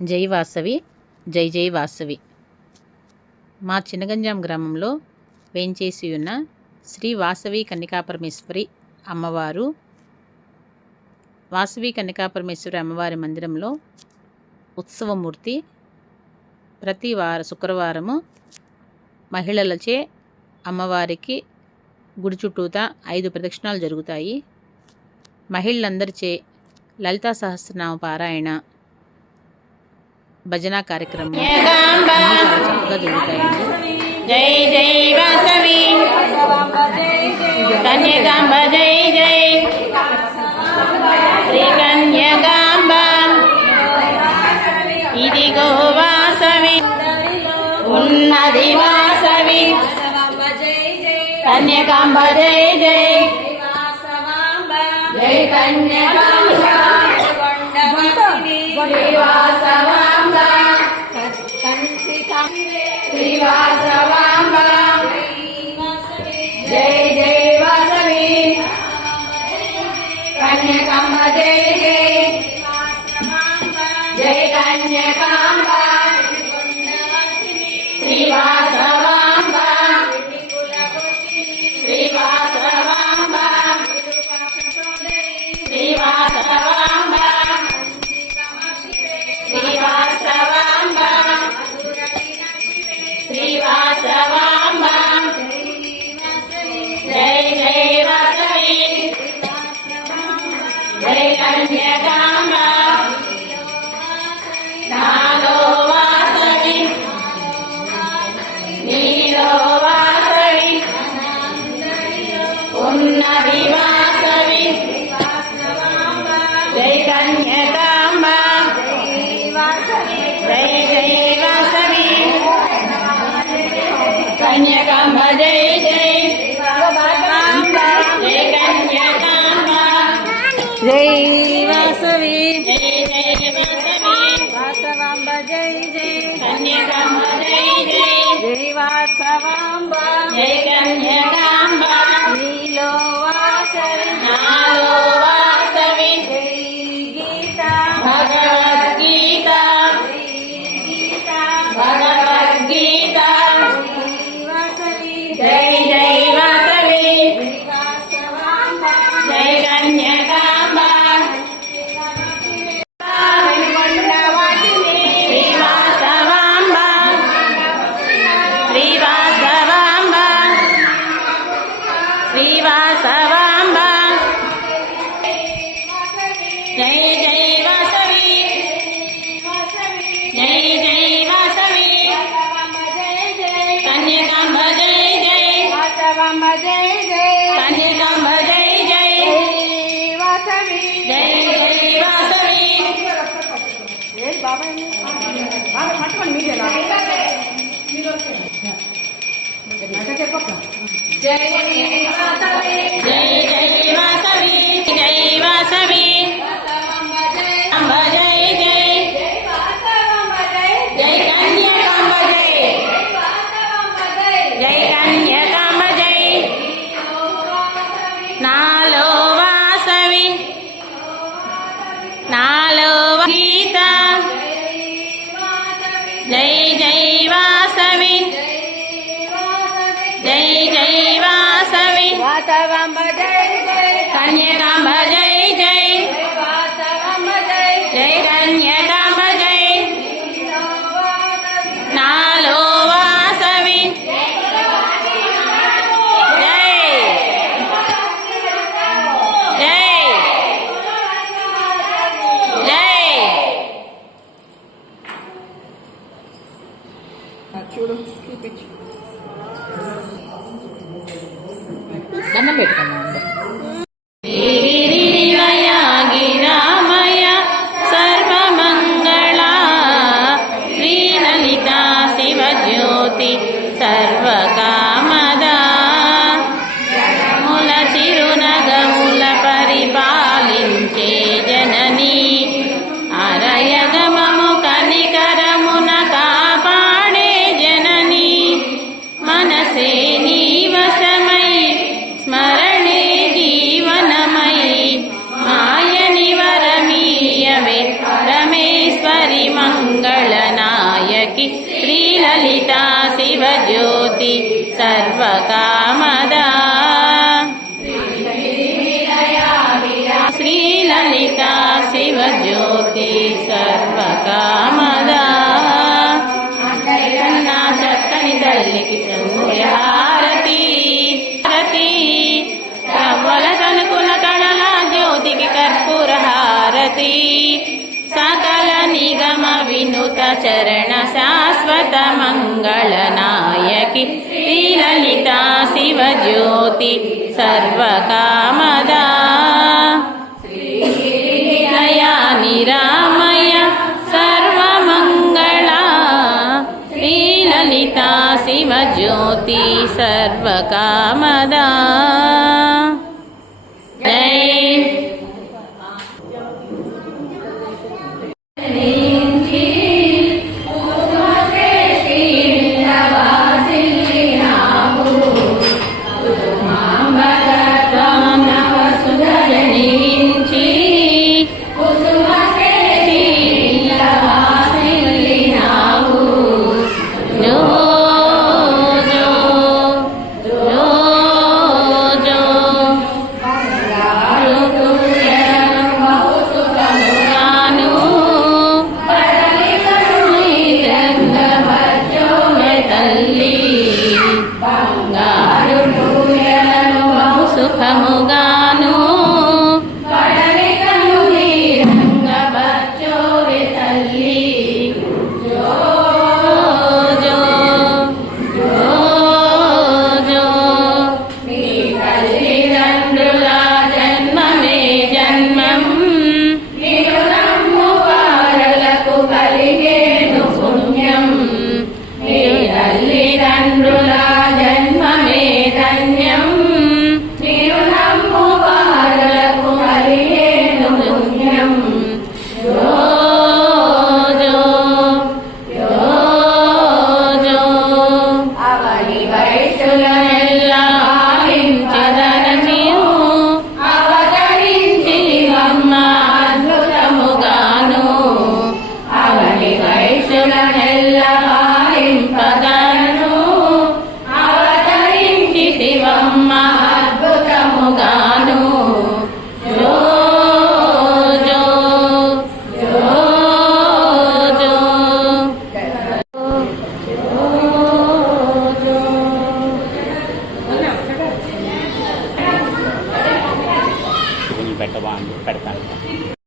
జై వాసవి, జై జై వాసవి. మా చిన్నగంజాం గ్రామంలో వేంచేసి ఉన్న శ్రీ వాసవి కన్యకాపరమేశ్వరి అమ్మవారు, వాసవి కన్యకాపరమేశ్వరి అమ్మవారి మందిరంలో ఉత్సవమూర్తి ప్రతి శుక్రవారము మహిళలచే అమ్మవారికి గుడి చుట్టూతా 5 ప్రదక్షిణాలు జరుగుతాయి. మహిళలందరిచే లలితా సహస్రనామ పారాయణ, భజన కార్యక్రమం చాలా చక్కగా జరుగుతాయండి. జై జై వాసవి కన్యకాంబ, జై జై శ్రీ కన్యకాంబ, ఇదిగో వాసవి ఉన్నది వాసవి కన్యకాంబ, జై జై జై కన్యకాంబ, శ్రీవాసవాంబ శ్రీవాసవాంబ, జై జై వాసవి కన్యకాంబ, జై జై జై కన్యకాంబ, శ్రీవాసవాంబ శ్రీవాసవాంబ శ్రీవాసవాంబ శ్రీవాసవాంబ శ్రీవాసవాంబ, జై జై వాసవి జై కన్యకాంబ, నాలో వాసవి నీలో వాసవి ఉన్నది వాసవి, జై కన్యకాంబ, జై జై వాసవి కన్యకాంబ, జై జై జై కన్యకాంబ, జై వాసవి జై జై వాసవి వాసవాంబ, జై జై కన్యకాంబ, జై జై జై వాసవాంబ, జై కన్యకాంబ, నీలో వాసవి నాలో వాసవి, జై గీత భగవద్గీత గీత భగవద్గీత, వాసవి జై జై వాసవి వాసవాంబ, జై కన్యకాంబ, శ్రీవాసవాంబ శ్రీవాసవాంబ శ్రీవాసవాంబ, జై జై వాసవి జై జై వాసవి కన్యకాంబ, జై జై వాసవాంబ, జై జై కన్యకాంబ, జై జై వాసవి జై జై వాసవి, పట్టుకోండి మీరేనా చెప్పక్క జై జై వాసవి జై వాసవి అంబ, జై జై జై కన్యకాంబ, జై జై కన్యకాంబ, జై నాలో వాసవి నాలో గీత, జై జై వాసవి జై జై వాసవి వాసవాంబ, జై జై కన్యకాంబ, జై జై వాసవాంబ, జై జై కన్యకాంబ, జై నాలో వాసవి, జై జై జై చూడు చూపించు దండం పెట్టుకున్నాం. శ్రీ श्रीहरिमङ्गलनायकि श्रीललिता शिवज्योति सर्वकामदा श्रीललिता शिवज्योति सर्वकामदा నా చక్కని తల్లికి హారతి హారతి రవ్వల తనుకుల కళల జ్యోతికి కర్పూర హారతి సకల నిగమ వినుత చరణ శాశ్వత మంగళ నాయకి శ్రీలలితా శివజ్యోతి సర్వకామదా దయా నిరామయ సర్వమంగళ శ్రీలలితా శివజ్యోతి సర్వకామదా